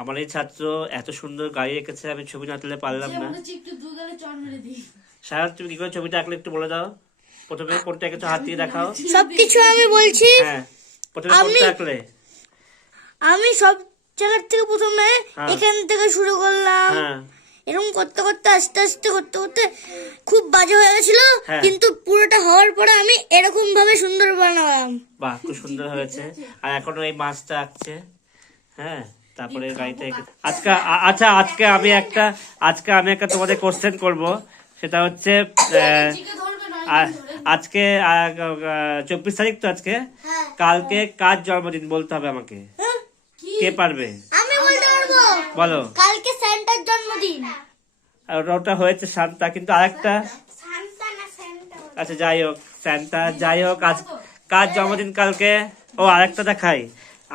আমার এই ছাত্র এত সুন্দর গাড়ি এঁকেছে, আমি ছবি না তুলে পারলাম না। সায়ন, তুমি কি করে ছবিটা আঁকলে একটু বলে দাও। প্রথমে কোনটা এঁকেছো হাত দিয়ে দেখাও। সবকিছু আমি বলছি। হ্যাঁ, প্রথমে কোনটা আঁকলে? আমি সব জায়গার থেকে প্রথমে এখান থেকে শুরু করলাম। হ্যাঁ, এরকম করতে করতে আস্তে আস্তে করতে করতে খুব বাজে হয়ে গেছিল, কিন্তু পুরোটা হওয়ার পরে আমি এরকম ভাবে সুন্দর বানালাম। বাহ, খুব সুন্দর হয়েছে। আর এখনো এই মাছটা আঁকছে। হ্যাঁ, তারপরে গাড়িটা আজকে আচ্ছা, আজকে আমি একটা তোমাদের কোশ্চেন করব। সেটা হচ্ছে আজকে 24 তারিখ তো আজকে, কালকে কার জন্মদিন বলতে হবে আমাকে। কে পারবে? আমি বলতে পারবো। বলো। কালকে সান্টার জন্মদিন। আর ওটা হয়েছে সান্তা, কিন্তু আরেকটা আচ্ছা যাই হোক, সান্তা যাই হোক, আজ কার জন্মদিন কালকে। ও আরেকটা দেখাই,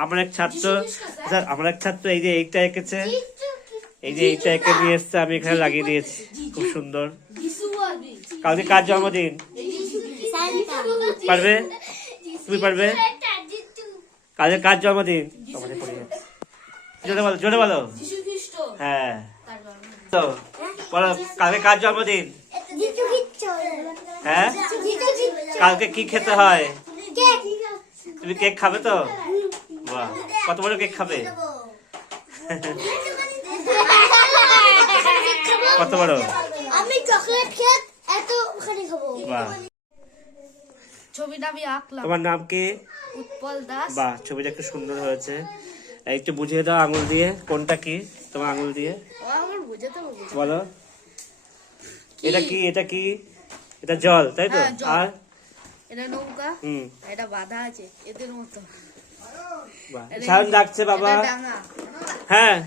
আমার এক ছাত্র এই যে এইটা এঁকেছে, এই যে এইটা এঁকে নিয়ে এসছে, আমি এখানে লাগিয়ে দিয়েছি, খুব সুন্দর। কালকে কার জন্মদিন? পারবে? তুমি পারবে? কালকে কার জন্মদিন? জোরে বলো। হ্যাঁ, তো বলো, কালকে কার জন্মদিন? হ্যাঁ, কালকে কি খেতে হয়? তুমি কেক খাবে তো? বাহ, কত বড় কেক খাবে? কত বড়? আমি চকলেট কেক এতখানি খাবো। বাহ, ছবিটা আমি আঁকলাম। তোমার নাম কি? উৎপল দাস। বাহ, ছবিটা একটু সুন্দর হয়েছে। একটু বুঝিয়ে দাও আঙুল দিয়ে কোনটা কি, তোমার আঙুল দিয়ে আমার বুঝাতে হবে। বলো। এটা কি? এটা জল, তাই তো? হ্যাঁ, জল। আর এটা নৌকা, এটা বাধা আছে এদের মতো। বাহ, সায়ন ডাকছে বাবা। এটা ডাঙা। হ্যাঁ।